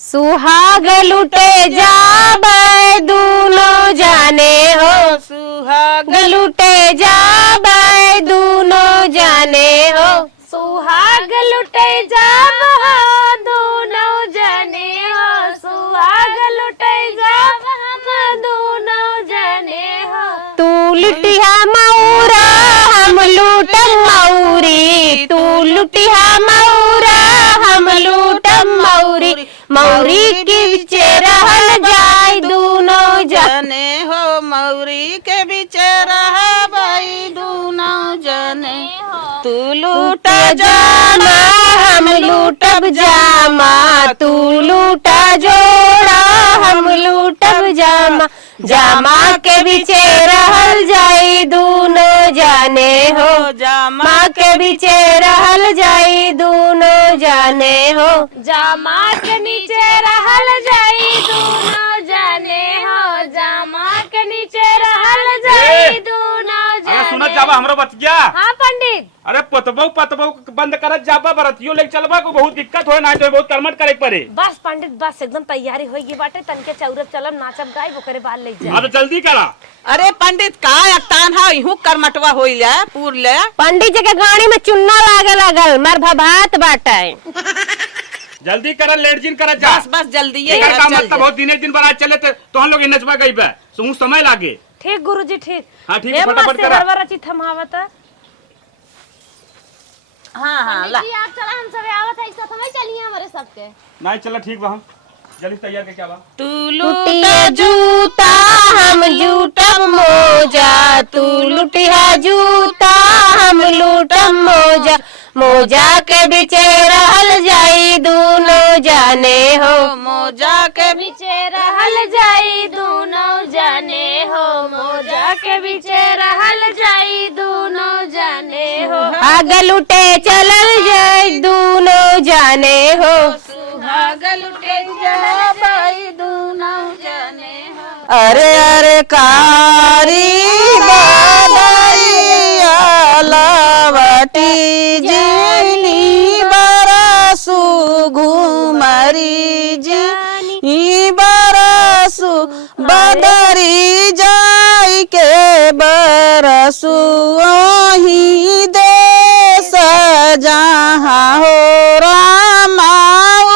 सुहाग लुटे जाबै दूनो जाने हो, सुहाग लुटे जाबै दूनो जाने हो, सुहाग लुटे जाब हो दोनों जने हो, सुहाग लुटे जाब हम दोनों जने हो। तू लुटिया मऊरा हम लूटम मऊरी, तू लुटिया मऊरा हम लूटम मऊरी, मऊरी के बिचे रहल जाय दूनो जने हो, मौरी के बीच रहबै दूनो जने। तू लूट जामा हम लूटब जामा, तू लूटा जोड़ा हम लूटब जामा, जामा के बिचे रहल जाई दूनो जाने हो, जामा के बिचे रहल जाई दूनो जाने हो, जामा के नीचे रहल जाई दोनों जाने हो, जामा के नीचे रहल जाई दोनों अरे सुनत जाने। जाबा हमरो बतिया। हाँ पंडित। अरे पतबो बंद करत जाबा, बरतियो लेके चलबा को बहुत दिक्कत होए ना, तो बहुत कर्मठ करे के पड़े। बस पंडित बस एकदम तैयारी होगी बाटे, तनके चौरब चलम नाचब गाय वो करे बाल ले जा। हां तो जल्दी करा। अरे पंडित का अक्तान है इहू करमटवा होइले पूर ले। पंडित जी के गाड़ी में चुन्ना लागे लागल मर भभात बाटे। जल्दी करा, लेट जिन करा जा। बस बस जल्दी ये एकर का चल मतलब बहुत दिन बारात चले तो हम लोग नचबा गई बे, सो समय लागे। ठीक गुरुजी ठीक। हाँ, ठीक है, फटाफट करा। हरवरा चित थमावत। हाँ हाँ ला जी आप चला, हम सब आवत है, साथ में चलिए हमारे सबके। नहीं चला ठीक बा, हम जल्दी तैयार के क्या बा। तू लुटिया जूता हम जूटम मोजा, तू लुटिया जूता हम लूटम मोजा, मोजा के बिचे रहल जाई दूनो जाने हो, मोजा के बीचे रहल जाई दोनों जाने हो, मोजा के बीचे रहल जाई दोनों जाने हो। आग लुटे चलल जाई दूनो जाने हो, सुहाग लुटे जाबै दूनो जने हो। अरे अरे कारी बादरिया लावटी जिनी बरसु घुमरी जी बरसु बदरी जाई के बरसु ओही देश जहाँ हो रामा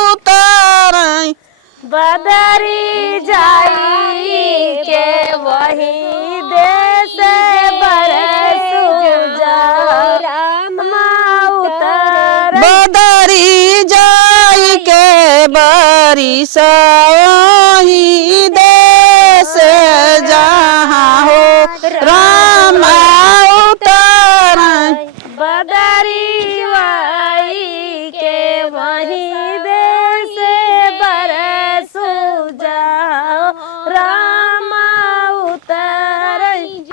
उतरई, बदरी जाई के वही देश बरसु जा रामा उतर। बदरी जाई के बरिस ओही देश जहाँ हो रामा उतरई, बदरी वाई के वही देश बरसु जाओ रामा उतर।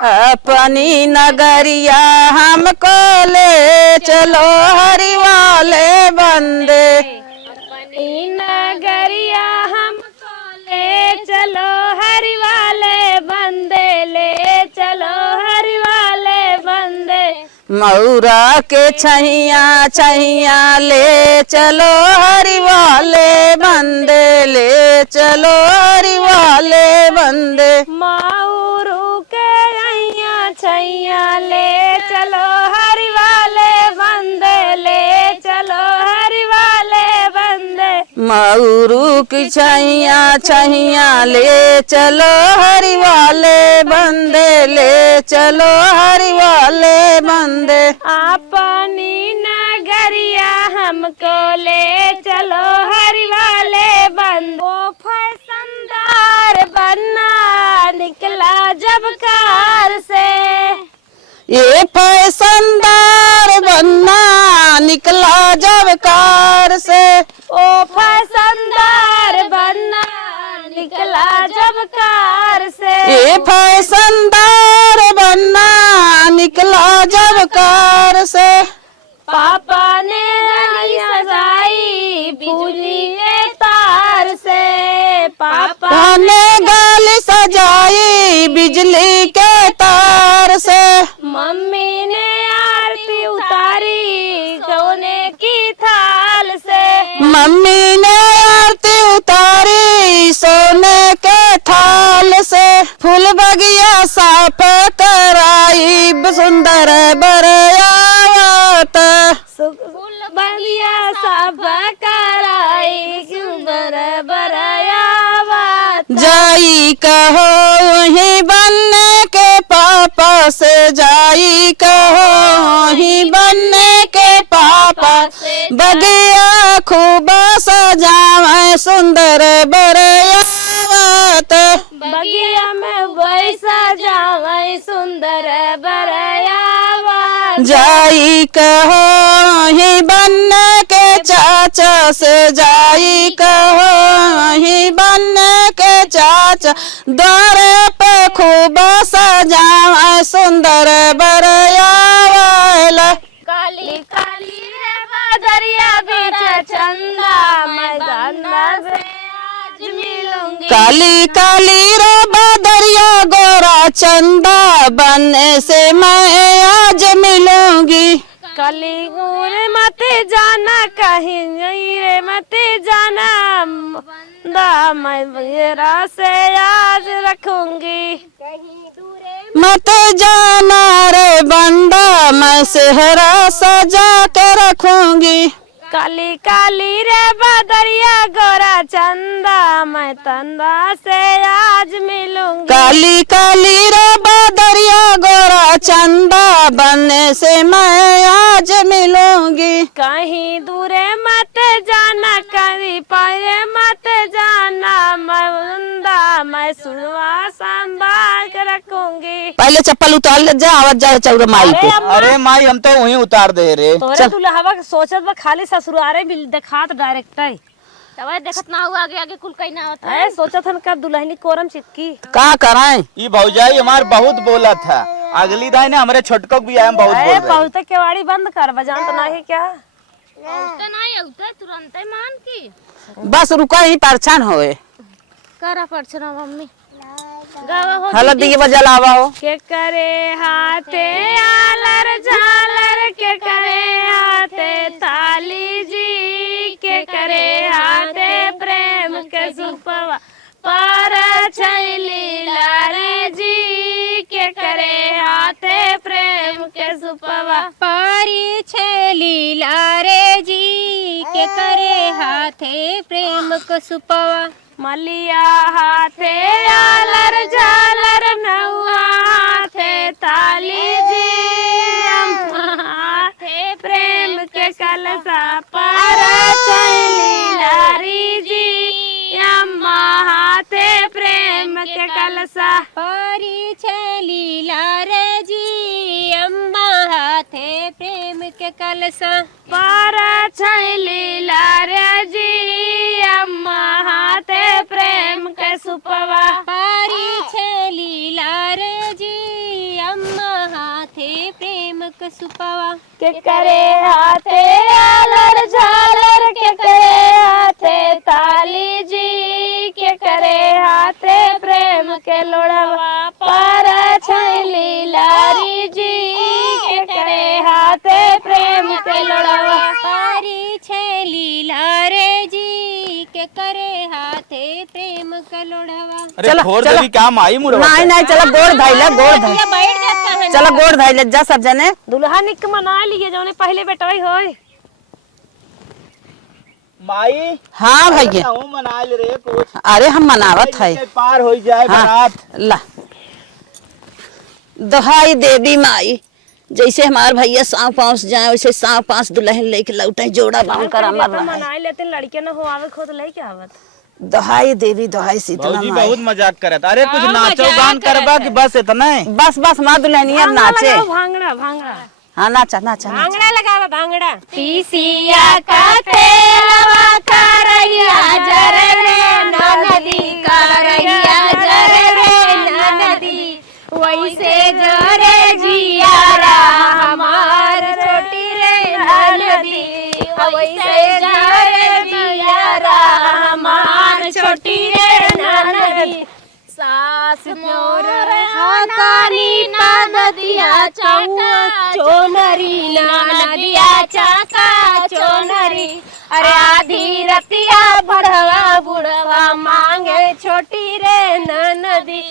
अपनी नगरिया हमको ले चलो हरि वाले बंदे, अपनी नगरिया हमको ले चलो हरि वाले बंदे, ले चलो हरि वाले बंदे। मऊरा के छैया छैया ले चलो हरि वाले बंदे, ले चलो हरि वाले बंदे, माउरू के अइया छैया ले चलो हरि वाले बंदे, ले चलो हरि वाले बंदे। मऊरू की छैया छैया ले चलो हरि वाले बंदे, ले चलो हरि वाले बंदे, अपनी नगरिया हमको ले चलो हरि वाले बंदे। वो फैशनदार बनना निकला जब कार से, ये फैशनदार बनना निकला जब कार से, ओ फैशनदार बनना निकला जब कार से। ये फैशनदार बनना निकला जब कार से, पापा ने रंगी सजाई बिजली के तार से, पापा ने गाल सजाई बिजली के तार से, मम्मी ने आरती उतारी सोने की थाल से, मम्मी ने आरती उतारी जाई कहो वहीं बनने के पापा से जाई कहो वहीं बनने के पापा बगिया खूब सजावे सुंदर बरयावत बगिया में बैसा जावई सुंदर बरयावा जाई कहो वहीं बनने के चाचा से जाई कहो वहीं बनने के चाचा द्वारे पे खूब सजावे सुंदर बरयावल काली काली रे बदरिया बीच चंदा मैं गंगा से आज मिलूंगी काली काली रे बदरिया गोरा चंदा बनने से मैं आज मिलूंगी कली रे मत जाना कहीं नहीं रे मत जाना दा मैं मेरा से आज रखूंगी मत जाना रे बंदा मैं सेहरा सजा के रखूंगी काली काली रे बदरिया गोरा चंदा मैं तंदा से आज मिलूंगी काली काली रे बदरिया गोरा चंदा बनने से मैं आज मिलूंगी कहीं दूरे मत जाना कहीं पारे मत जाना मैं बंदा मैं सुनवा संभाल के रखूंगी पहले चप्पल उतार ले जा आवाज जाए चौरा माई पे अरे माई हम तो वहीं उतार दे रे तोरे दुल्हवा के सोचत बा खाली ससुरारे बिल देखात डायरेक्ट है तब देखत ना हुआ आगे आगे कुल कहीं ना होता है सोचत हन कब दुल्हनी कोरम चिपकी का कराएं ये भौजाई हमार बहुत बोला था अगली दाई ने हमारे छोटको भी आया बहुत बोल रहे बहुत केवाड़ी बंद कर बजान तो नहीं क्या तुरंत मान की बस रुका ही परेशान होए करा परछना मम्मी हलत दिए बजलावा हो के करे हाथे आलर झालर के करे हाथे ताली जी के करे हाथे प्रेम के सुपवा पर छैली लारे जी के करे हाथे प्रेम के सुपवा पारी छेली लारे जी के करे हाथे प्रेम को सुपवा मलिया हाथे आलर झालर नौआ हाथे ताली जी अम्मा हाथे प्रेम के कलसा पर छैली लारी जी अम्मा हाथे प्रेम के कलसा पारी छेली लारे जी अम्मा हाथे प्रेम के कलसा पर छैली लारे जी अम्मा हाथे प्रेम के सुपवा पारी छेली लारे जी अम्मा हाथे प्रेम के सुपवा के करे हाथे आलर झालर के करे हाथे ताली जी के करे हाथे प्रेम के लोड़वा पर छैली लारी जी के करे हाथे प्रेम के लोड़वा पारी छेली लारे जी के करे हाथे प्रेम का लोढ़वा अरे छोड़ दे क्या माई मुरवा नहीं नहीं चलो गोड़ धैले गोड़ धै बैठ जाता है चलो गोड़ धैले जा सब जने दुल्हा निक मना लिए जौने पहले बेटवाई होय माई हाँ भैया हूं मना ले रे कुछ अरे हम मनावत है पार हो जाए हाँ बारात ला दोहाई देवी माई जैसे हमार भैया सांव पांस जाए वैसे सांव पांस दुल्हन लेके लौटे जोड़ा बांध कर अमर रहे मना लेते लड़के न हो आवे खुद लेके आवत दोहाई देवी दोहाई शीतला भौजी माई बहुत मजाक करत अरे कुछ नाचो गान करबा कि बस इतना ही बस बस माँ दुल्हनिया नाचे भांगड़ा भांगड़ा हाँ नाचा नाचा नाचा। भांगड़ा लगावा भांगड़ा पीसिया का तेलवा करैया जरे रे नदी करैया जरे रे नदी वैसे जरे जियारा हमार छोटी रे नदी वैसे जरे जियारा हमार छोटी रे नदी सास मोर हाथानी नदिया चाका चोनरी नदिया चाका चोनरी अरे आधी रतिया बढ़वा बुढ़वा मांगे छोटी रे नदी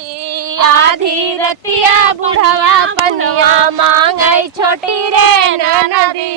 आधी रतिया बुढ़वा पनिया मांगे छोटी रे नदी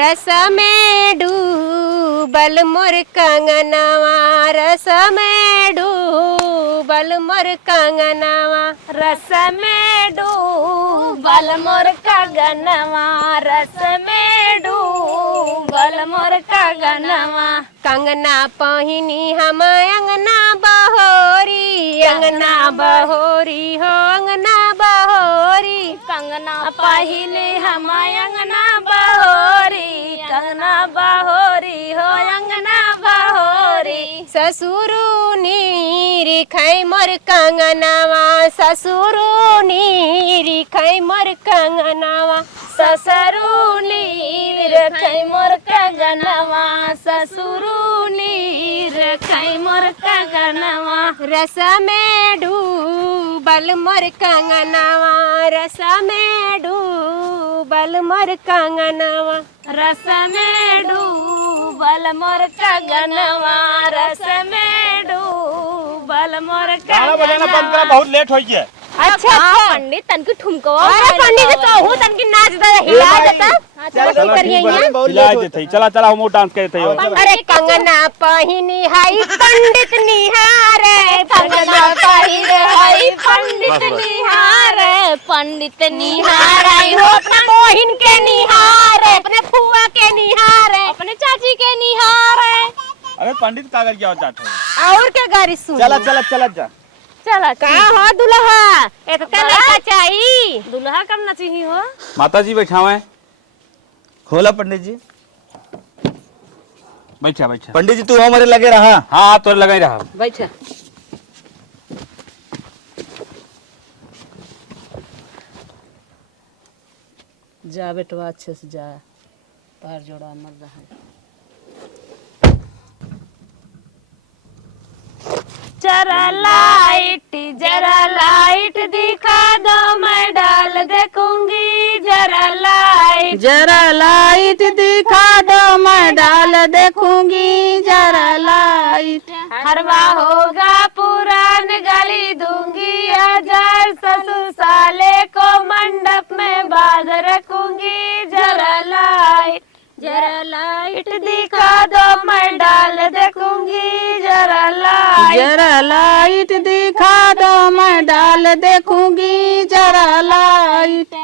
रस में डूबल मोर कंगनवा रस में डूबल डूबल मोर कंगनवा रस में डूबल मोर कंगनवा रस में डूबल मोर कंगनवा कंगना पहिनी हम अंगना बहोरी अंगना बहोरी हो अंगना बहोरी कंगना पहिने हम अंगना बहोरी कंगना बहोरी हो अंगना बहोरी ससुरु नीरी खै मोर कंगनवा ससुरु नीरी खै मोर कंगनवा ससुरु नीर खै मोर कंगनवा ससुरु नीर खै मोर कंगनवा रस में डूबल मोर कंगनवा रस में डूबल मोर कंगनवा रस में डूबल मोर कंगनवा रस में डूबल मोर 12 बजे ना बंद करा, कंगनवा बहुत लेट हो गया। अच्छा पंडित तनकी ठुमको अरे पंडित जी तो हूँ तनकी नाच दा हिला देता चलो करिए ठीक बा, यहाँ बहुत हिला लेट हो- देते चला चला हम डांस करते हो। अरे कंगना पहिनी हाई पंडित निहारे कंगना पहिर हई पंडित निहार पंडित निहार आई हो अपने मोहिन के निहारे अपने फुआ के निहारे अपने चाची के निहार अरे पंडित कागज क्या जाते हो। और क्या गाड़ी सुन चला चला चला जा। चला का हो दुल्हा इतना लड़का चाहिए दुल्हा करना चाहिए हो माता जी बैठा हुआ है, खोला पंडित जी। बैठा बैठा। पंडित जी तू हमारे लगे रहा। हाँ तो लगा ही रहा। बैठा जा बेटवा अच्छे से जा, पैर जोड़ा मर रहा है। जरा लाइट दिखा दो मैं डाल देखूंगी जरा लाइट जरा लाइट दिखा दो मैं डाल देखूंगी जरा लाइट हरवा होगा पुरान गली दूंगी 1000 ससुर साले को मंडप में बांध रखूंगी जरा लाइट दिखा दो मैं डाल देखूंगी जरा लाइट जरा लाइट दिखा दो मैं डाल देखूंगी जरा लाइट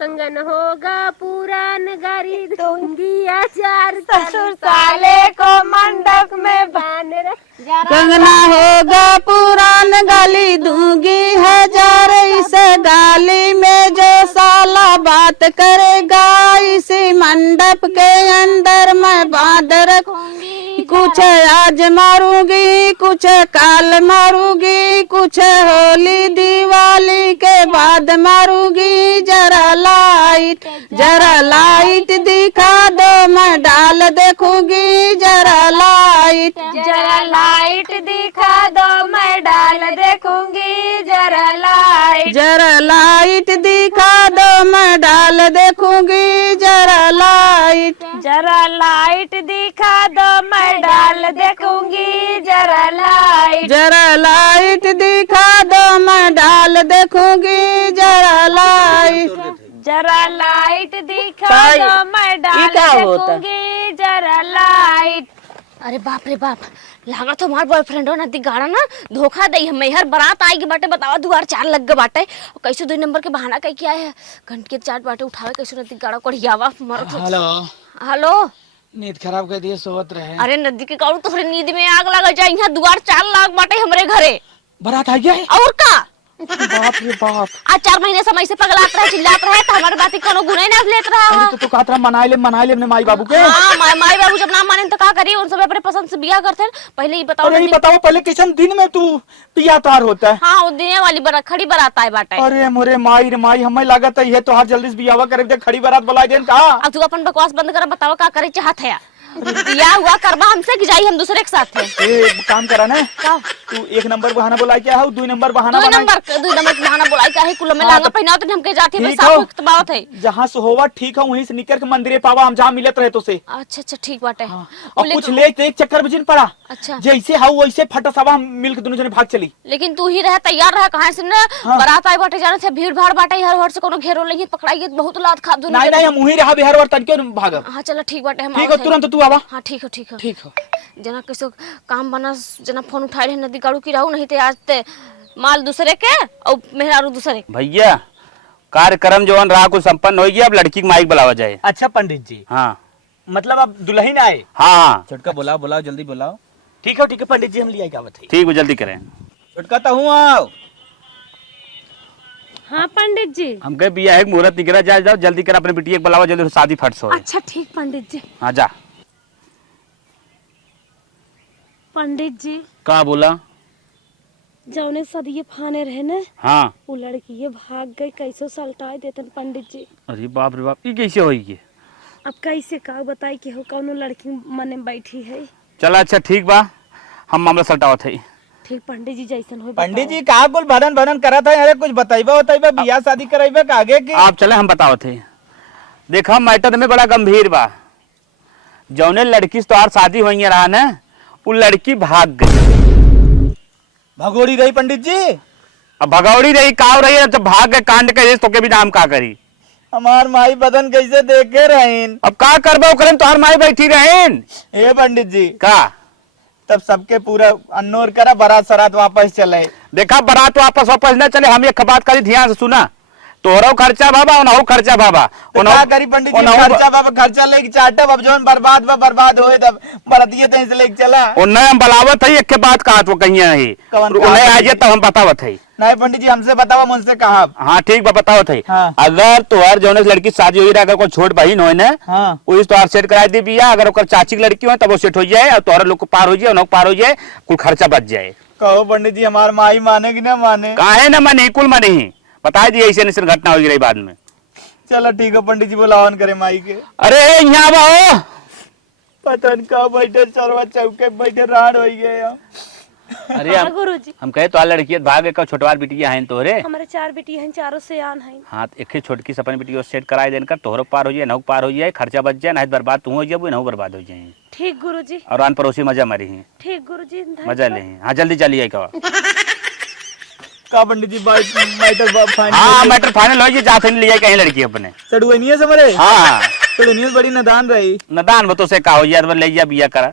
कंगन होगा पुरान गाड़ी दूंगी 1000 ससुर साले को मंडप में बांध कंगना होगा पुरान गाली दूंगी 1000 इस गाली में जो साला बात करेगा इसी मंडप के अंदर मैं बांध रखूंगी कुछ आज मारूंगी कुछ काल मारूंगी कुछ होली दिवाली के बाद मारूंगी जरा लाइट दिखा दो मैं डाल देखूंगी जरा लाइट दिखा दो मैं डाल देखूंगी जरा लाइट दिखा दो मैं डाल देखूंगी जरा लाइट दिखा दो मैं डाल देखूंगी जरा लाइट दिखा दो मैं डाल देखूंगी जरा लाइट दिखा दो मैं डाल देखूंगी जरा लाइट अरे बाप रे बाप लागा तो हमार बॉयफ्रेंड हो ना गाड़ा ना धोखा दई हम हर बारात आई के बाटे बतावा दुआर 4 लग गए बाटे कैसे 2 नंबर के बहाना कह के आए है घंटे के 4 बाटे उठावे कैसे नदी गाड़ा कोड़ियावा मरत हेलो नींद खराब कर दिए सोवत रहे। अरे नदी के काऊ तो नींद में आग लग जाए यहाँ दुआर 4 लाख बाटे हमरे घरे बारात आ गया है। और का बाप रे बाप। आज 4 महीने समय से पगलात रहे चिल्लात रहे तो हमारे बात कोनो गुनाह ना लेत रहा तो तू कहत रहा मनाई ले अपने माई बाबू के। हां माई बाबू जब ना माने तो का करिए उन सब अपने पसंद से बियाह करते पहले ही बताओ अरे ये बताओ पहले किसन दिन में तू पिया तार होता है। हां वो दिन वाली बरा खड़ी बरात आए बाटे अरे मोरे माई रे माई हमें लागत है ये तो हर जल्दी से बियाह करे दे खड़ी बारात बुला देन का। अब तू अपन बकवास बंद कर बताओ का करे चाहत है बियाह हुआ करबा हमसे कि जाई हम दूसरे के साथ है ए काम करा ना का तू 1 नंबर बहाना बुला के आओ 2 नंबर बहाना 2 बना नंबर बहाना बुलाई का है कुल में हाँ, लांगा तो पहनाओ तो हमके जाती है ठीक सब हो। इख्तबात है जहाँ से होवा ठीक है वहीं से निकल के मंदिरे पावा हम जहाँ मिलत रहे तो से। अच्छा ठीक बाटे और कुछ ले एक चक्कर बजिन पड़ा अच्छा जैसे हाउ वैसे फटा सवा हम मिल के दोनों जने भाग चली। लेकिन तू ही रह तैयार रह कहां से ना बारात आई बाटे जाने से भीड़ भाड़ बाटे हर हर से कोनो घेरो लगी पकड़ाई बहुत लात खा दूं नहीं हम वहीं रहा बिहार और तन क्यों भागब। हां चलो ठीक बाटे हम ठीक है तुरंत तू बुलावा। हाँ ठीक हो ठीक हो ठीक हो। जना कैसे काम बना जना फोन उठाए रहे नदी गाड़ू की रहू नहीं ते आज ते माल दूसरे के और मेहरारू दूसरे के। भैया कार्यक्रम जवन रहा कुछ संपन्न हो गया, अब लड़की की माइक बुलावा जाए। अच्छा पंडित जी, हाँ मतलब अब दुल्हन आए। हाँ छोटका बुलाओ बुलाओ जल्दी बुलाओ। ठीक है पंडित जी, हम लिया क्या बात है। ठीक है, जल्दी करें। छोटका तो हूँ आओ। हाँ पंडित जी। हम कहे बिया है मुहूर्त निकला जाए, जाओ जल्दी कर अपने बिटिया के बुलावा, जल्दी शादी फट सो। अच्छा ठीक पंडित जी। हाँ जा। पंडित जी का बोला? जौने सदिये फाने रहे न, हाँ वो लड़की ये भाग गई, कैसो सलटाए देतन पंडित जी। अरे बाप रे बाप, ये कैसे होई ये? अब कैसे का बताई कि हो कौनो लड़की मन में बैठी है। चला अच्छा ठीक बा, हम मामला सल्टावत है। ठीक पंडित जी जैसन हो पंडित जी कहा कुल भरन भरन करा था, अरे कुछ बताइबा बताइबा, बियाह शादी कराइबा का आगे की। आप चले हम बतावत है। देखा मैटर में बड़ा गंभीर बा। जौने लड़की से तोहार शादी हुई रहा न, वो लड़की भाग गई। भगोड़ी रही पंडित जी। अब भगौड़ी रही काव रही है, तो भाग गए कांड के तो के भी नाम का करी। हमार माई बदन कैसे देखे रहीन। अब का करबो करें, तोहार माई बैठी रहेन। ए पंडित जी का तब सबके पूरा अन्नोर करा, बारात सरात वापस चले। देखा बारात वापस वापस न चले, हम एक बात करी ध्यान से सुना। तोहरो खर्चा बाबा, उनहु खर्चा बाबा। तो क्या करी पंडित जी, खर्चा बाबा खर्चा लेके चाटब, अब जोन बर्बाद बा बर्बाद होए तब बरतिये तहीं से लेके चला। उन्हें हम बलावत है, एक के बात कहत वो कहीं है। कौन उन्हें आज तब हम बतावत है। नहीं पंडित जी हमसे बतावा, मुझसे कहा। हाँ ठीक बा, बतावत है। हाँ। अगर तोहर जौन लड़की शादी हुई, अगर कोई छोट बहन हो न, हाँ। वो तोहर सेट करा दी बिया। अगर ओकर चाची की लड़की हो तब वो सेट हो जाए, और तोहर लोग को पार हो जाए, उन्हें पार हो जाए, कुल खर्चा बच जाए। कहो पंडित जी हमार माई माने कि ना माने। काहे न माने, कुल माने ही। बता दिए ऐसे ऐसे घटना हो रही बाद में। चलो ठीक है पंडित जी, बुलावन करे माई के। अरे यहाँ आओ। पता नहीं कहाँ बैठे, चरवा चौके बैठे राड हो गए। अरे गुरु जी हम कहे तो लड़की भाग का छोटवार बिटिया है तोहरे। हमारे 4 बेटी हैं, चारों से आन हैं। हाँ एक ही छोटकी सपन बिटिया सेट कराए देकर तोहरो पार हो जाए, नौ पार हो जाए, खर्चा बच जाए, नहीं बर्बाद तू हो जाए, नौ बर्बाद हो जाए। ठीक गुरु जी। और आन पड़ोसी मजा मारी है। ठीक गुरु जी मजा ले। हाँ जल्दी चलिए का। का पंडित जी मैटर फाइनल। हाँ मैटर फाइनल हो जाते नहीं लिया कहीं लड़की अपने चढ़ुनिया से मरे। हाँ चढ़ुनिया बड़ी नदान रही। नदान बतो से का हो जाए, ले जा बिया करा।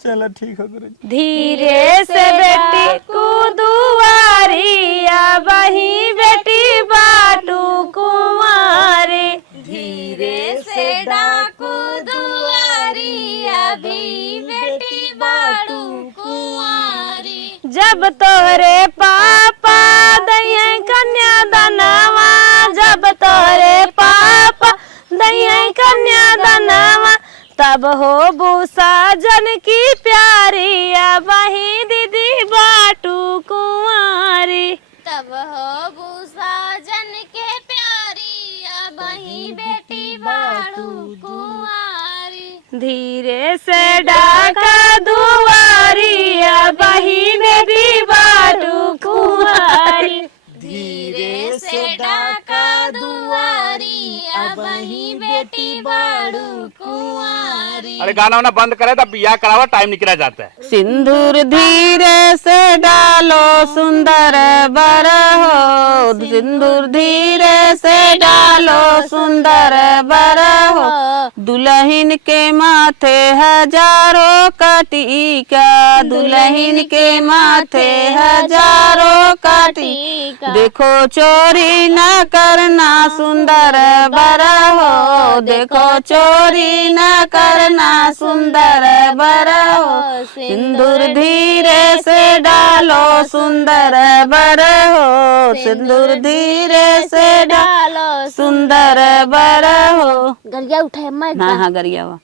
चलो ठीक है गुरु जी। धीरे से बेटी को दुआरिया बही बेटी बाटू कुमारी। धीरे से डाकू दुआरिया भी बेटी बाटू कुमारी। जब तोहरे पापा दैया कन्या दनावा, जब तोहरे पापा दैया कन्या दनावा, तब हो बूसा जन की प्यारिया बही दीदी बाटू कुंवारी। तब हो बूसा जन के प्यारिया बही बेटी बाटू कुंवारी। धीरे से डाका दुआरिया बही बेटी बाटू कुंवारी। धीरे से डाका दुआरिया बही बेटी बाटू कुंवारी। अरे गाना वाना बंद करे तब बिया करावा, टाइम निकला जाता है। सिंदूर धीरे से डालो सुंदर बर हो, सिंदूर धीरे से डालो सुंदर बर हो, दुल्हन के माथे हजारों का टीका, दुल्हन के माथे हजारों का टीका, देखो चोरी न करना सुंदर बर हो, देखो चोरी न करना सुंदर बर हो, सिंदूर धीरे से डालो सुंदर बर हो, सिंदूर धीरे से डालो सुंदर बर हो। गरिया उठाए मैं हाँ गरिया वा।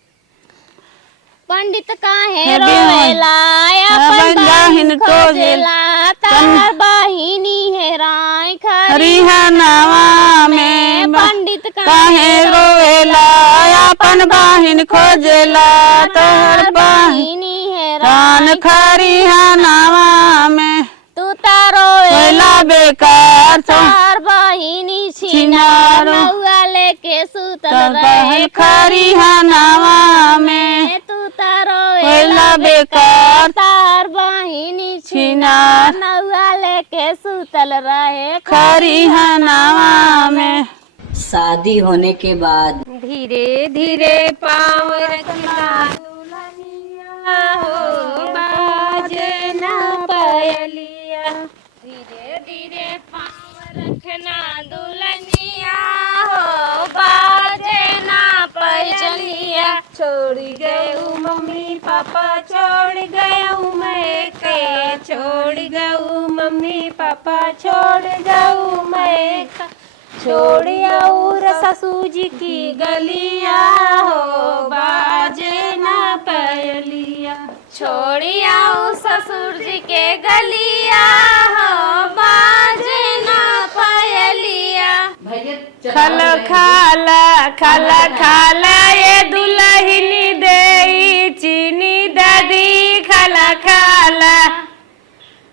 पंडित काहे रोएला अपन बहिन खोजेला, तार बहिनी हेराय खरिहनवा में, पंडित काहे रोएला अपन बहिन खोजेला, तोहर बहिनी रान खरिहनवा में, तू तारो वेला बेकार तार बहिनी छिनारो, नौआ लेके सुतल बहन रहे खरिहनवा में, तू तारो वेला बेकार तार बहिनी छिनार, नौआ लेके सुतल रहे खरिहनवा में। शादी होने के बाद धीरे धीरे पाँव रखना हो बाजे ना पायलिया। धीरे धीरे पाँव रखना दुल्हनिया हो बाजे ना पैजनिया। छोड़ गऊ मम्मी पापा छोड़ गऊ मैं के, छोड़ गऊ मम्मी पापा छोड़ गऊ मैं, छोड़ और ससुर जी की गलिया हो बाजे ना पायलिया। छोड़िया ससुर जी के गलिया हो बाजे ना पायलिया। खल खाला खला खाला ये दुल्हनी दे चीनी दादी खला खाला।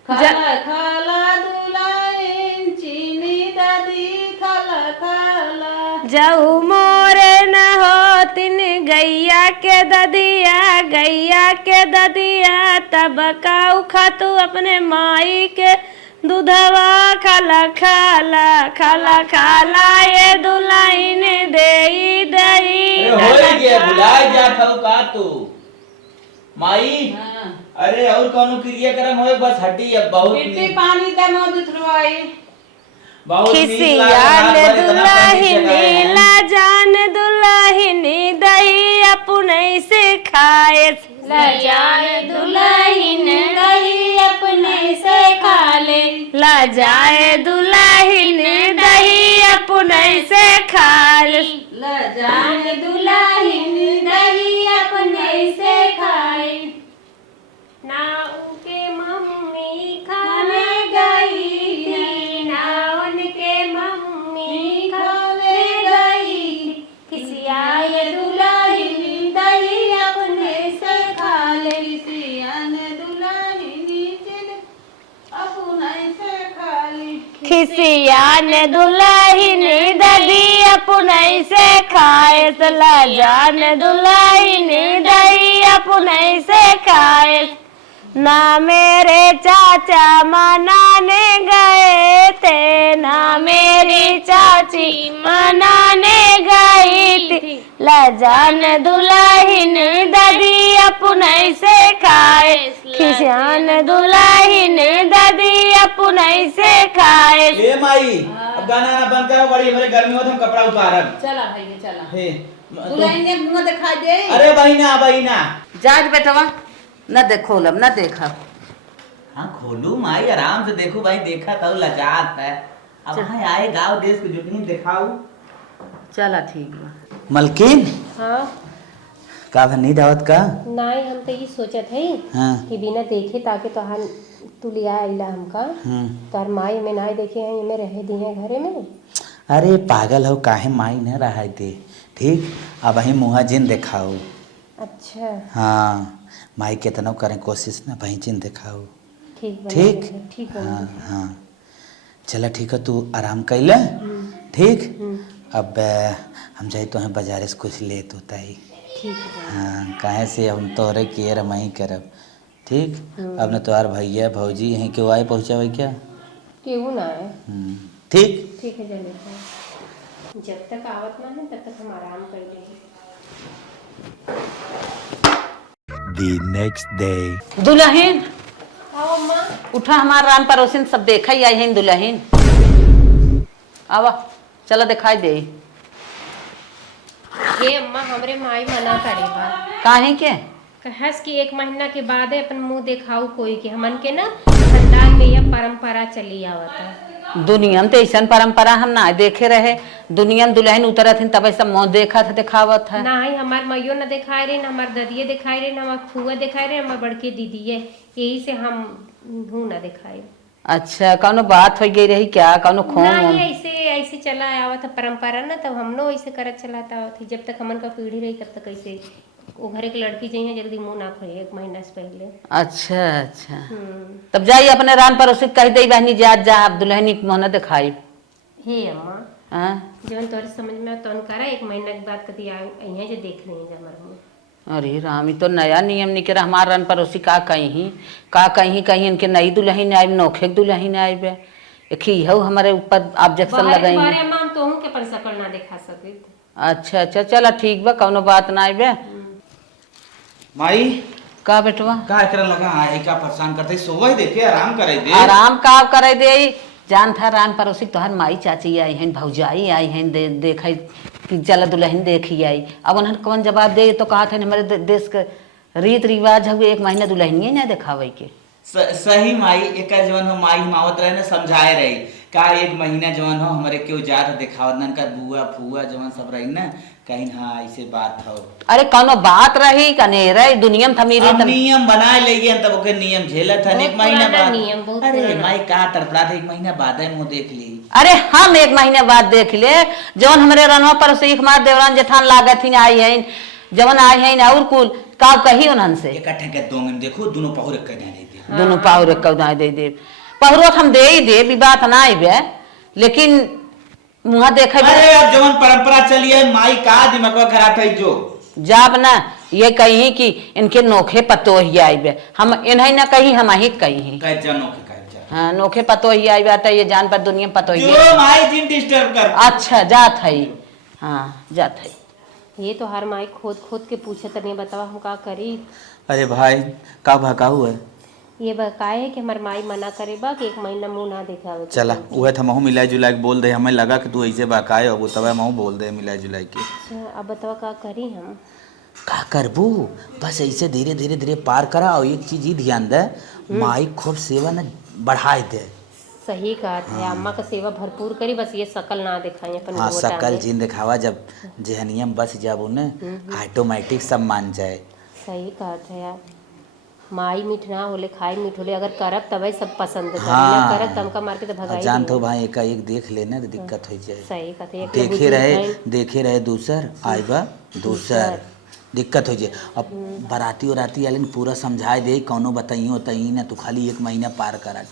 खाला खाला दुल्हन चीनी दादी खाला खाला। जाऊ मोरे न हो तिन गैया के ददिया, गैया के ददिया तब काऊ खातू अपने माई के दूधवा खाला खाला खाला खाला ये दुल्हन दे दही। बुलाए जात हो का तू माई? अरे और कौन क्रियाक्रम हो? बस हड्डी अब बहुत मिट्टी पानी का मोद थ्रोई खिसियान दुल्हनी ला जान दुल्हनी दही अपने से खाए। ला जान दुल्हन दही अपने से खा ले। ला जाए दुल्हन दही अपने से खा ले। ला जान दुल्हन दही अपने से खाए। ना उनके मम्मी खाने गई थी, ना उनके मम्मी खाने गई थी। खिसियाए दुल्हन दही अपने से खा ले। खिसियान दुल्हन दही अपने से खाए। ला जान दुल्हन दही अपने से खाए। ना मेरे चाचा मनाने गए थे, ना मेरी चाची मनाने गई थी। ला जान दुल्हन ददी अपने से खाए। खिसियान दुल्हन ददी अपने से खाए। ए माई अब गाना ना बंद करो, बड़ी हमारे गर्मी में हम कपड़ा उतारब। चला भैया चला। हे दुल्हन ने मुंह दिखा दे। अरे बहिना बहिना जाज बेटवा न देखो लब न देखा। हाँ खोलू माई आराम से देखो भाई, देखा तो लाचार है। अब हाँ आए गाँव देश को जुटनी दिखाऊ। चला ठीक बा। मलकिन हाँ का नहीं दावत का? नहीं हम तो ये सोचत है हाँ कि बिना देखे ताके तो हम तू लिया आइला हमका तार माई में ना देखे हैं में रह दी है घरे में। अरे पागल हो काहे माई न रहा थे। ठीक अब ही मुँह जिन दिखाओ। अच्छा हाँ माई कितना करें कोशिश ना भाई जिन दिखाओ। ठीक ठीक ठीक हाँ हाँ चला ठीक है, तू आराम कर ले। ठीक अब हम जाए तो हैं बाजार से कुछ ले तो ताई। ठीक है हाँ कहे से हम तोहरे किए रमाई करब। ठीक अब न तोहार भैया भौजी यहीं क्यों आए पहुँचावे क्या? क्यों ना है। ठीक ठीक है चलिए, जब तक आवत ना है तब तक हम आराम कर लेंगे। The next day दुल्हन आओ अम्मा। उठा, हमार रान पड़ोसिन सब देखा ही आई है दुल्हन। आवा चलो दिखाई दे। ये अम्मा हमरे माई मना करे बा। काहे के? कहस कि 1 महीना के बाद अपन मुंह दिखाऊ कोई के हमन के ना खानदान में यह परंपरा चली आवता। दुनिया में तो ऐसा परंपरा हम ना देखे रहे। दुनिया में दुल्हन उतरत है तब ऐसा मुँह देखा था दिखावत है। ना ही हमार मैयो न दिखाए रहे, न हमार ददिये दिखाए रहे, न हमार फुआ दिखाए रहे, हमार बड़के दीदी है, यही से हम हूँ न दिखाए। अच्छा कौनो बात हो गई रही क्या? कौनो खून नहीं ऐसे ऐसे चला आवा था परंपरा ना, तब हमनो ऐसे करत चलाता थी। जब तक हमन का पीढ़ी रही तब तक ऐसे वो घर की लड़की चाहिए जल्दी मुंह ना खोए 1 महीना से पहले। अच्छा अच्छा तब जाइए अपने रान पड़ोसी कह दे बहनी जात जा अब दुल्हनी मोहन दिखाई। हे अम्मा हाँ जवन तोरे समझ में तो करा 1 महीना के बाद कभी अइहे जे देख नहीं जा हमार मुंह। अरे राम, तो नया नियम निकला हमार रन पड़ोसी का कहीं कहीं इनके नई दुल्हन आये नौखे दुल्हन आये हो हमारे ऊपर ऑब्जेक्शन लगाई। तो हूं के पर सकल ना दिखा सके। अच्छा अच्छा चला ठीक बा, कौनो बात ना आये। माई का बेटवा का एकरा लगा है का परेशान करते सोवा ही देखे आराम करे दे आराम का करे दे जान था रान पड़ोसी तोहर माई चाची आई हैं भौजाई आई हैं देखे कि चल दुल्हन देखी आई अब उन्हें कौन जवाब दे तो कहा था हमारे देश के रीत रिवाज है एक महीना दुल्हनिए ना दिखावे के सही माई एक जवन हो माई हिमावत रहे ना समझाए रही का एक महीना जवन हो हमारे क्यों जात दिखावत नन का बुआ फुआ जवन सब रही ना कहीं हाँ ऐसे बात हो अरे कौनो बात रही कने रही दुनिया में थमीरी अब नियम बनाए लेगी तब ओके नियम झेलत है एक महीना बाद नियम बहुत अरे माई का तड़पड़ा था एक महीना बाद मुंह देख ली अरे हम एक महीने बाद देख ले जवन हमारे रनवा पर सीख मार देवरान जेठान लागत ही आई है जवन आई है और कुल का कही उन्हन से इकट्ठे के दो में देखो दोनों पहुर के दे दे दोनों पाहुर कौदा दे दे पहुरो हम दे ही दे भी बात ना आई बे लेकिन मुहा देखे अरे अब जवन परंपरा चली है माई का दिमाग खराब है जो जाब ना ये कही कि इनके नोखे पतो ही आई बे हम इन्हें ना कही हम ही कही कह जनों के कह जा हाँ नोखे पतो ही आई बात है ये जान पर दुनिया पतो ही जो माई जिन डिस्टर्ब कर अच्छा जात है हाँ जात है ये तो हर माई खोद के पूछे तनी बतावा हम का करी। अरे भाई का भकाऊ है ये बकाए है कि हमार माई मना करे बा कि एक महीना मुंह ना दिखावे। चला उहे था महू मिलाई जुलाई के बोल दे हमें लगा कि तू ऐसे बकाए हो तब महू बोल दे मिलाई जुलाई के अच्छा अब बतावा का करी हम का करबू बस ऐसे धीरे धीरे धीरे पार करा और एक चीज ही ध्यान दे माई खूब सेवा न बढ़ाए दे। सही कहा था अम्मा का सेवा भरपूर करी बस ये शकल ना दिखाई अपन हाँ गोटा शकल में। जिन दिखावा जब जहनियम बस जब उन्हें ऑटोमेटिक सब मान जाए। सही कहा था यार माई मीठ ना होले खाई मीठ होले अगर करब तब सब पसंद करी हाँ। ना करब तमका मार के तो भगाई जान तो भाई एक एक देख लेना तो दिक्कत हो जाए। सही कहा था देखे रहे दूसर आएगा दूसर दिक्कत हो जाए। अब बराती उराती वाले ने पूरा समझाए दे कौनो बताइयो तई ना तू खाली एक महीना पार करा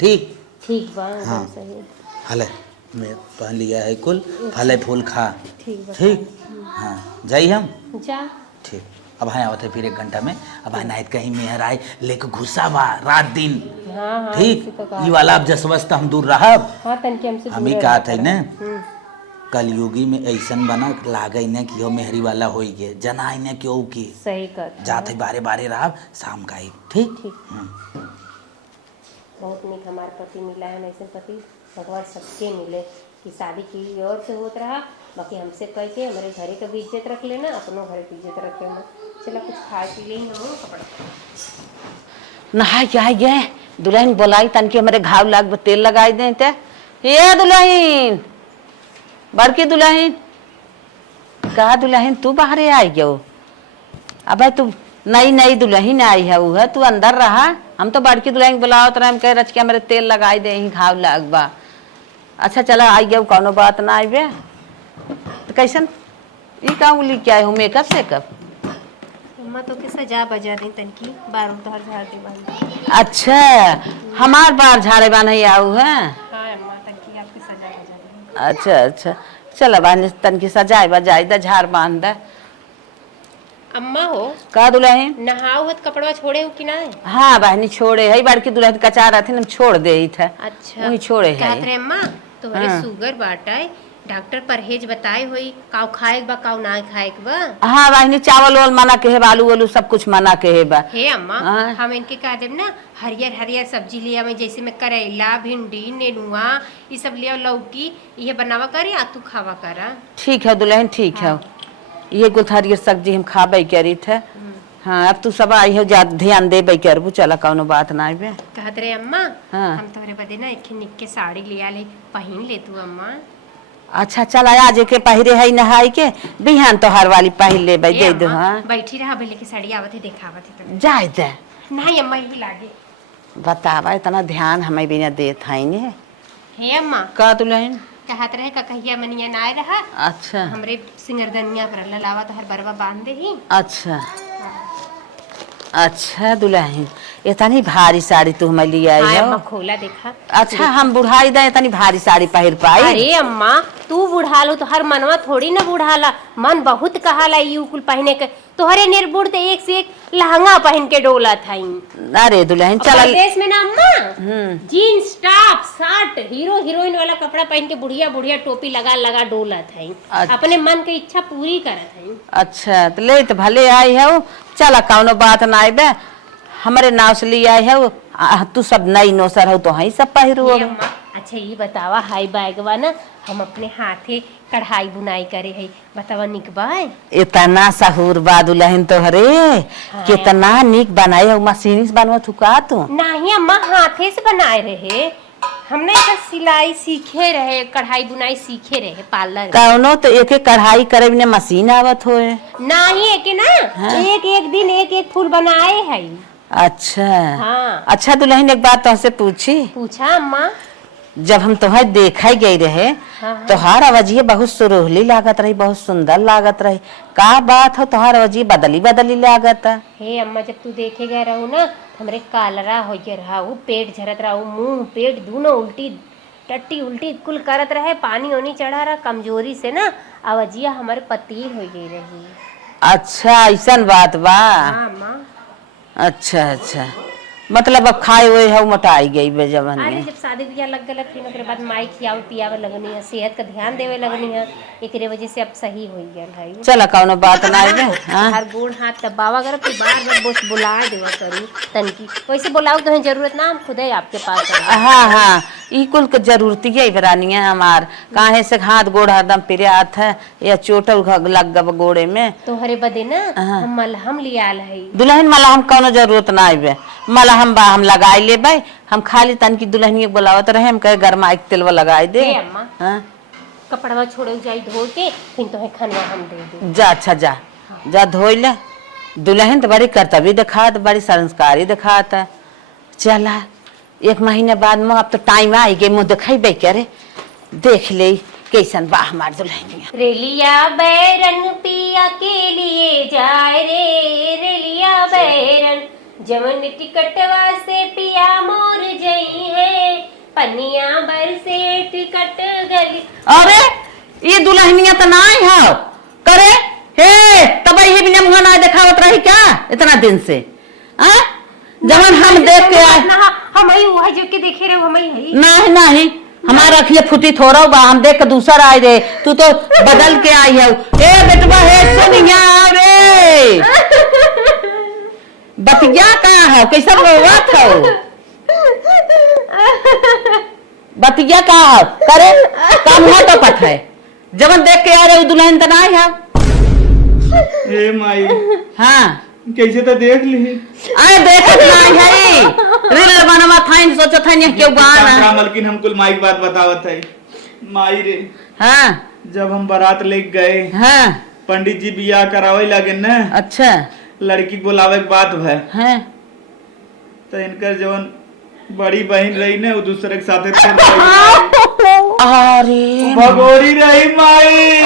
ठीक बा हाँ। सही हले मैं पहन लिया है कुल फले फूल खा ठीक बा ठीक हाँ जाइए हम जा ठीक अब हाँ आवत है फिर 1 घंटा में अब नाइट कहीं मेहर आए लेके घुसा बा रात दिन हाँ ठीक इसी तो कहा। ये वाला अब जसवस्त हम दूर रहा हाँ तनके हमसे हम ही दूर कहा रहा था ना हम्म। कलयुगी में ऐसन बना लागे न कि हो मेहरी वाला हो गए जना न क्यों की सही कर जाते बारे बारे रहा शाम का ही ठीक ठीक बहुत नीक हमारे पति मिला है ऐसे पति भगवान सबके मिले कि शादी की और से होत रहा बाकी हमसे कह के हमारे घरे का भी इज्जत रख लेना अपनों घरे की इज्जत रख लेना। चला कुछ खाए पी ले हम कपड़ा नहाय क्या गए दुल्हन बोलाई तन के हमारे घाव लाग तेल लगाई दे ये दुल्हन बड़की दुल्हन कहा दुल्हन तू बाहर आई गयो अब तू नई दुल्हन आई है वो है तू अंदर रहा हम तो बड़की दुल्हन बुलाओ तो हम कह रच के हमारे तेल लगाई दे घाव लाग बा अच्छा चला आई गयो कोनो बात ना आई बे तो कैसन ई का उली क्या है मेकअप से कब अम्मा तो के सजा बजा दी तनकी बार उधर झाड़ दे बांध। अच्छा हमार बार झाड़े बान्हे आऊ है हाँ अम्मा तनकी आपकी सजा बजा दी। अच्छा अच्छा चल बान तन की सजाए बजाई दा झाड़ बांध दे अम्मा हो का दुल्हन नहाओ हत कपड़वा छोड़े हो कि ना। हाँ बहनी छोड़े है बड़की दुल्हन कचा रहे थे हम छोड़ दे थे अच्छा वही छोड़े है कहत रहे अम्मा तोहरे हाँ। शुगर बाटाए डॉक्टर परहेज बताए होई काव खाए बा काव ना खाए बा। हाँ बहनी चावल वाल मना के है आलू वालू सब कुछ मना के है बा हे अम्मा हाँ। हम इनके कह देब ना हरियर हरियर सब्जी लिया में जैसे में करेला भिंडी नेनुआ ये सब लिया लौकी ये बनावा करे आ तू खावा करा। ठीक है दुल्हन ठीक है ये गुथारियर सब्जी हम खाबे करी थे हाँ अब तू सब आई हो जा ध्यान दे बे करबू चला कौनो बात ना आइबे कहत रहे अम्मा हाँ। हम तोहरे बदे ना एक निक के साड़ी लिया ले पहन ले तू अम्मा। अच्छा चल आज के पहिरे है नहाई के बिहान तो हर वाली पहन ले बे दे दो हाँ बैठी रहा भले की साड़ी आवत है देखावत है जाए दे नहीं अम्मा ही लागे बतावा इतना ध्यान हमें बिना देत है ने हे अम्मा का दुल्हन कहत रहे कहिया मनिया ना आए रहा अच्छा हमरे सिंगरदनिया पर ललावा तो हर बरवा बांध दे ही। अच्छा अच्छा दुल्हन इतनी भारी साड़ी तू हमें लिए आई हाँ हो अम्मा खोला देखा। अच्छा हम बुढ़ाई दे इतनी भारी साड़ी पहन पाई अरे अम्मा तू बुढ़ा लो तो हर मनवा थोड़ी ना बुढ़ाला मन बहुत कहाला यू कुल पहने के तोहरे निर्बुढ़ ते एक से एक लहंगा पहन के डोला था अरे दुल्हन चल देश में ना अम्मा jeans top shirt hero heroine वाला कपड़ा पहन के बुढ़िया बुढ़िया टोपी लगा लगा डोला था अपने मन की इच्छा पूरी करत है। अच्छा तो ले तो भले आई है चला कौनो बात ना आइबे हमारे नाव से ले आए है वो, तू सब नई नौसर हो तो हई सब पहिरू ये अम्मा, अच्छा ये बतावा हाई बैगवा ना हम अपने हाथे कढ़ाई बुनाई करे है, बतावा निकबाई। इतना सहूर बा दुल्हन तो हरे कितना निक बनाए हो, मशीनी से बनवा थुका तू। नहीं अम्मा हाथे से बनाए रहे, हमने तो सिलाई सीखे रहे, कढ़ाई बुनाई सीखे रहे पार्लर। कौनो तो एक एक कढ़ाई करे बिना मशीन आवत होए। नहीं है कि ना एक एक दिन एक एक फूल बनाए है। अच्छा हाँ। अच्छा दुल्हन एक बात तुमसे पूछी। पूछा अम्मा। जब हम तुम्हें देखा ही गई रहे तोहार आवाजिए बहुत सुरोहली लागत रही, बहुत सुंदर लागत रही, का बात हो तुम्हार आवाजिए बदली बदली लागत। हे अम्मा जब तू देखे गए रहू ना हमरे कालरा हो गया रहा, पेट झरत रहा, मुंह पेट दोनों उल्टी टट्टी उल्टी कुल करत रहे, पानी ओनी चढ़ा रहा, कमजोरी से ना आवाजिया हमारे पतीर हो गई रही। अच्छा ऐसन बात बा। हाँ अम्मा। अच्छा अच्छा मतलब अब खाए हुए है मोटाई गई बे जवन अरे में। जब शादी ब्याह लग गलत फिर ओकरे बाद माई खियावे पियावे लगनी है, सेहत का ध्यान देवे लगनी है, एकरे वजह से अब सही हो गया भाई। चला कौनो बात ना है। हर गोड़ हाथ दबावा कर फिर बार बार बस बुला देवा करू तनकी, वैसे बुलाऊ तो जरूरत ना, हम खुद ही आपके पास आए। हाँ हाँ ई कुल के जरूरत है बरानी है हमार, काहे से हाथ गोड़ हरदम पिरे आत है या चोटल लग गब गोड़े में तो हरे बदे ना हम मलहम लियाल है। दुल्हन मला हम कौनो जरूरत ना आइबे, मला हम बा हम लगाई ले भाई, हम खाली तन की दुल्हन बुलावत रहे, हम कहे गरमा एक तेलवा लगाई दे। हे अम्मा कपड़वा छोड़े जाई धो के फिर तो खानवा हम दे दे। जा अच्छा जा जा धोई ले। दुल्हन तो बड़ी कर्तव्य दिखात, बड़ी संस्कारी दिखात है। चला एक महीने बाद में अब तो टाइम आई गई, मुँह दिखाई करे देख ले कैसन बा हमार दुल्हनिया। रेलिया बैरन पिया के लिए जाए रे, रेलिया बैरन जमन टिकटवा से पिया मोर जई है, पनिया बर से टिकट गली। अरे ये दुल्हनिया तो ना आई हो करे हे तब ये बिना मुँह ना दिखावत रही क्या इतना दिन से? जवन हम देख के आए हम ही वही जो के देखे रहे हम ही नहीं नहीं हमारा अखिया फुटी थोड़ा बा, हम देख के दूसरा आए रे, तू तो बदल के आई है। ए बेटवा हे सुनिया रे बतिया कहाँ है, कैसा रोवत हो बतिया कहाँ है करे काम है तो पता है जवन देख के आ रहे दुल्हन तो ना आई है। ए माई हाँ कैसे तो देख ली आए देखत नहीं है रील बनवा थाइन सोचो थाइन क्यों गाना मलकिन हम कुल माई बात बतावत है। माई रे हाँ जब हम बारात लेके गए हाँ पंडित जी बियाह करावे लगे न, अच्छा लड़की बोलावे के बात है हाँ तो इनकर जवन बड़ी बहन रही ने वो दूसरे के साथे अरे भगोरी रही माई।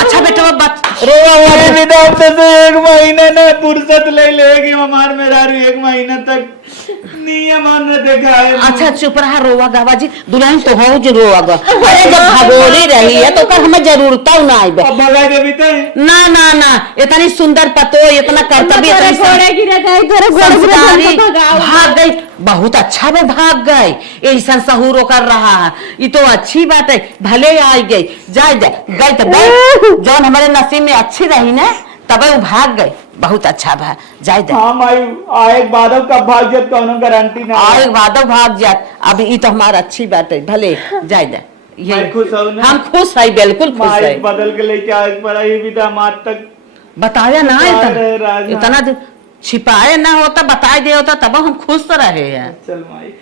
अच्छा बेटा बात विदाम से एक महीने ने फुर्सत ले लेगी हमार मेरा एक महीने तक नियम हमने देखा है। अच्छा चुप रहा रोवा गावा जी दुल्हन तो हो जो रोवा गा। अरे जब भगोरी रही है तो कर हमें जरूरत ना आई बे भगा देवी तो ना ना ना इतनी सुंदर पतो इतना कर्तव्य भाग गई बहुत अच्छा में भाग गई, ऐसा सहूरो कर रहा है ये तो अच्छी बात है, भले आई गई जाए गई तो गई जौन हमारे नसीब में अच्छी रही ना तब वो भाग गई, बहुत अच्छा भा जाए दे। हाँ माई आए बादव का भाग जात कौनो गारंटी ना आए बादव भाग जात, अब ये तो हमारा अच्छी बात है भले जाए दे। ये खुश हो ना? हम खुश है बिल्कुल खुश माई है। बदल के लेके आए पड़ा ही विदा मात तक बताया ना राजा। इतना छिपाए ना होता बताए दे होता तब हम खुश तो रहे हैं। चल माई